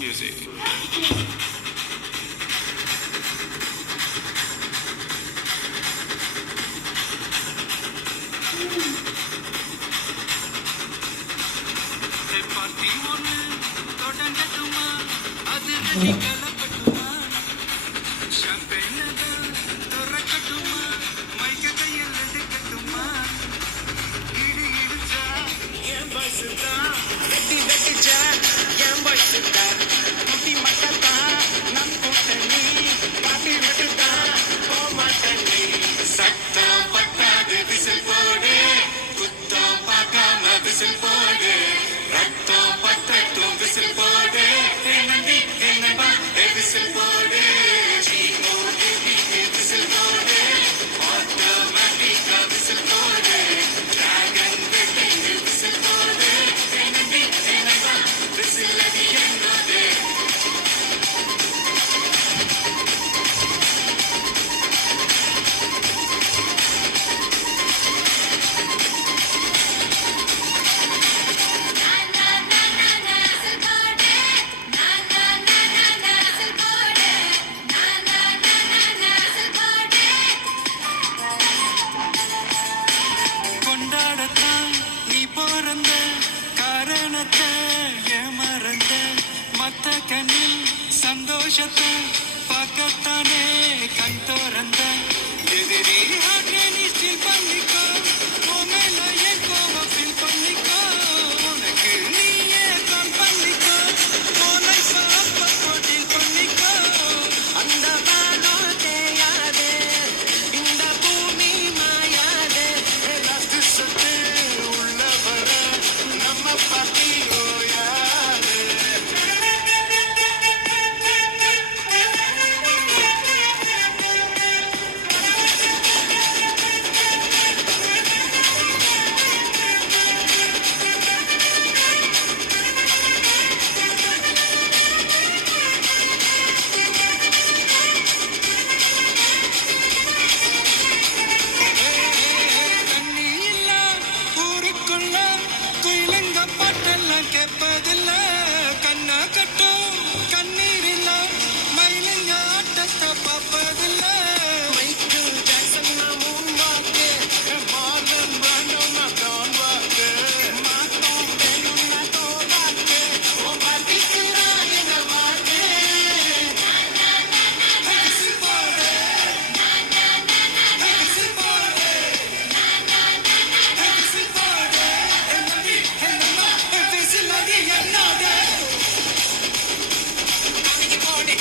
music. Party ஒன்று தொடங்கட்டுமா, அது கலப்பட்டுமா, champagne துறக்கட்டுமா, மைக்க கையில் எடுக்கட்டுமா, இடி இடிச்சா என் பாய்ஸ் தான், வெட்டி வெட்டிச்சா என் பாய்ஸ் தான், குட்டி மக்கள் தான் நம் கூட்டணி, பாட்டி விட்டு தான் போமாட்டணி, சட்டம் பட்டாது விசில் போடு, குத்தம் பார்க்காம விசில் போடு, ரத்தம் பட்டட்டும் விசில் போடு, என்னடி என்னடா விசில் போடு, சீனோ விசில் போடு, ஆட்டோமேட்டிக்கா விசில் போடு, டிராகன் வெட்டிங்கு விசில் போடு, என்னடி என்னடா விசில் அடி என்னோடு. கொண்டாடத்தான் நீ பிறந்த காரணத்தை ஏமறந்த, மத்த கண்ணில் சந்தோஷத்தை பார்க்கத்தானே கண் திறந்த, எதிரி நீ ஸ்டில் பண்ணிக்கோ, மேல என் கோவம் ஃபீல் பண்ணிக்கோ, உனக்கு நீயே கால் பண்ணிக்கோ, லைஃப் அப்போ டீல் பண்ணிக்கோ, அந்த வானம் தேயாதே, இந்த பூமி மாயாதே, சத்து உள்ள வர நம்ம பாட்டி ஓயாது. தண்ணி இல்ல ஊருக்குள்ள குயிலங்க பாட்டெல்லாம் கேட்பதில்ல, கண்ணா கட்டும் கண்ணீர் இல்ல மயிலுங்க ஆட்டத்தை பார்ப்பதில்ல, மைக்கேல் ஜாக்சன் மூன் வாக்கு, மார்லன் பிராண்டோ டான் வாக்கு, மாத்தோம் வேணும்னா தோவாக்கு, ஓ பார்ட்டிக்குள்ள என்ன வாக்கு, விசில் போடு, விசில் போடு, விசில் போடு, என்னடி என்னம்மா விசில் அடி என்னோட. போடு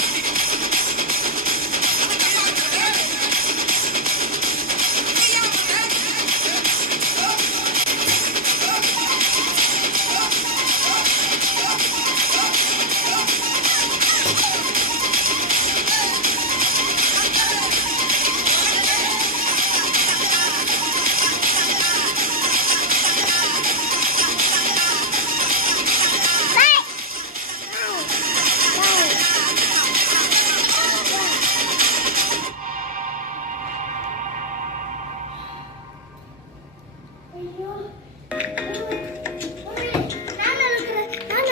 ஐயோ நான் அழுகிறேன், நான்